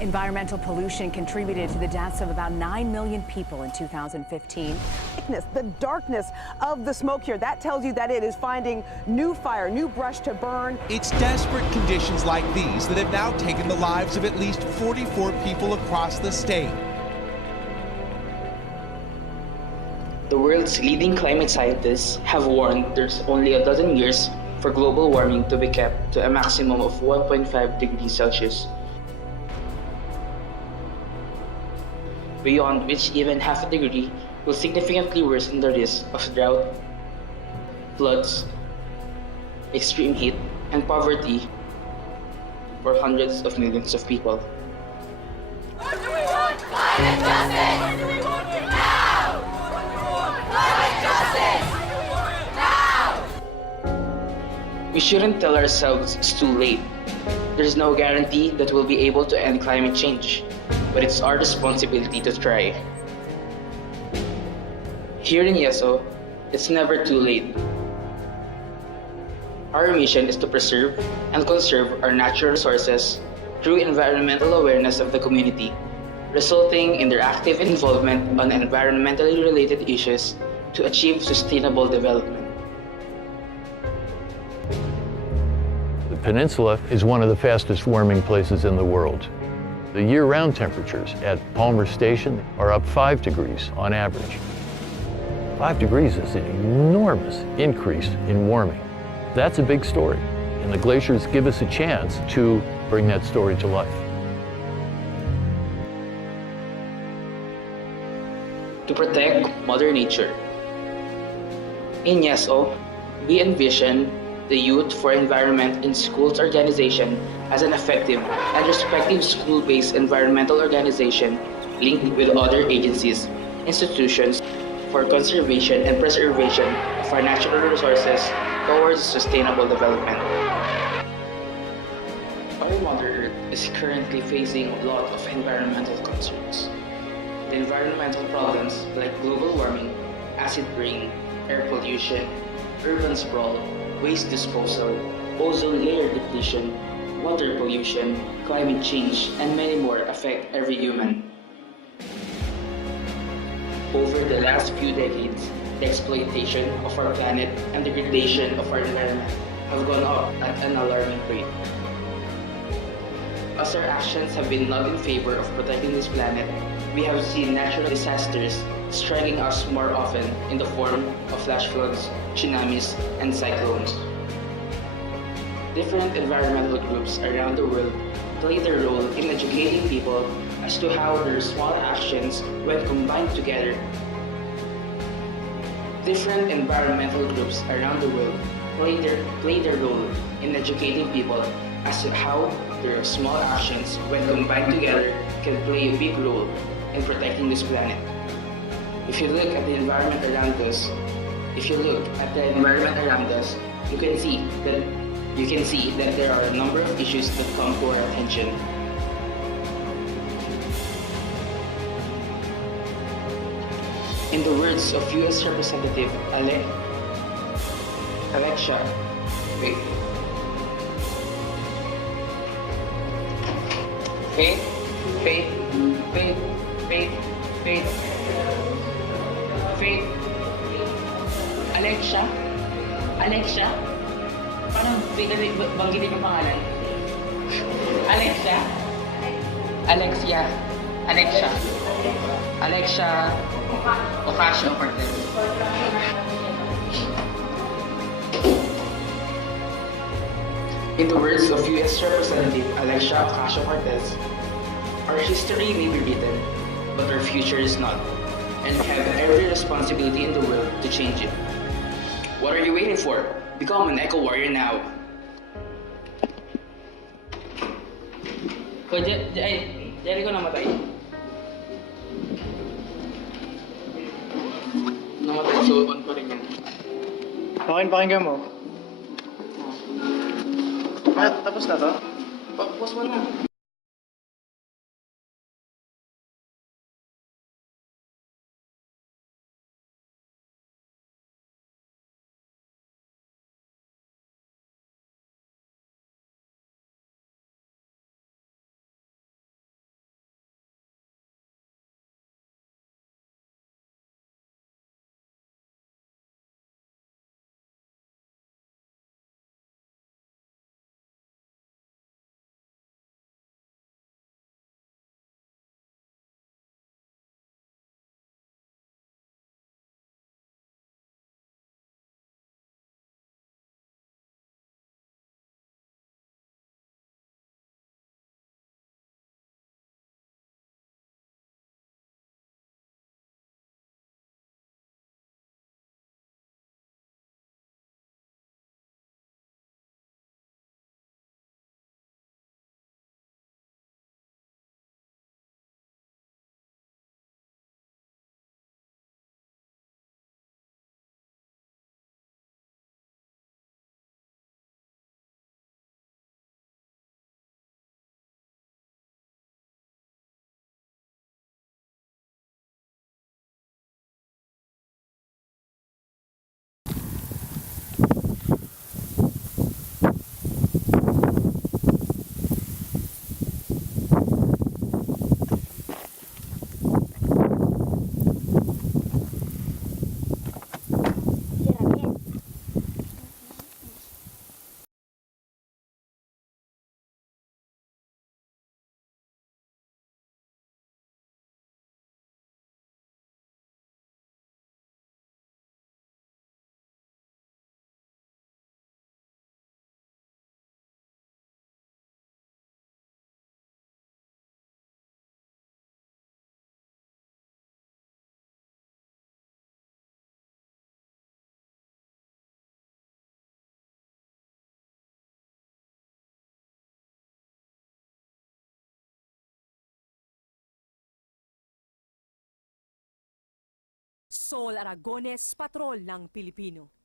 Environmental pollution contributed to the deaths of about 9 million people in 2015. The darkness of the smoke here, that tells you that it is finding new fire, new brush to burn. It's desperate conditions like these that have now taken the lives of at least 44 people across the state. The world's leading climate scientists have warned there's only a dozen years for global warming to be kept to a maximum of 1.5 degrees Celsius. Beyond which even half a degree will significantly worsen the risk of drought, floods, extreme heat, and poverty for hundreds of millions of people. What do we want? Climate justice! What do we want now? What do we want? Climate justice! Now! We shouldn't tell ourselves it's too late. There's no guarantee that we'll be able to end climate change, but it's our responsibility to try. Here in Yeso, it's never too late. Our mission is to preserve and conserve our natural resources through environmental awareness of the community, resulting in their active involvement on environmentally related issues to achieve sustainable development. The peninsula is one of the fastest warming places in the world. The year-round temperatures at Palmer Station are up 5 degrees on average. 5 degrees is an enormous increase in warming. That's a big story, and the glaciers give us a chance to bring that story to life. To protect Mother Nature. In Yeso, we envision the Youth for Environment in Schools organization as an effective and respective school-based environmental organization linked with other agencies, institutions for conservation and preservation of our natural resources towards sustainable development. Our Mother Earth is currently facing a lot of environmental concerns. The environmental problems like global warming, acid rain, air pollution, urban sprawl, waste disposal, ozone layer depletion, water pollution, climate change, and many more affect every human. Over the last few decades, the exploitation of our planet and degradation of our environment have gone up at an alarming rate. As our actions have been not in favor of protecting this planet, we have seen natural disasters striking us more often in the form of flash floods, tsunamis, and cyclones. Different environmental groups around the world play their role in educating people as to how their small actions, when combined together. Different environmental groups around the world play their role in educating people as to how their small actions, when combined together, can play a big role in protecting this planet. If you look at the environment around us, you can see that there are a number of issues that come to our attention. In the words of U.S. Representative Alexia, Alexia? Parang banggitin yung pangalan. Alexia Ocasio-Cortez. In the words of U.S. Representative Alexia Ocasio-Cortez, our history may be written, but our future is not, and we have every responsibility in the world to change it. What are you waiting for? Become an eco-warrior now. Jerry ko namatay. Namatay, so on pa rin yan. Pakinggan mo. Tapos na to? Pause mo na. Gullet Patrol ng Pilipino.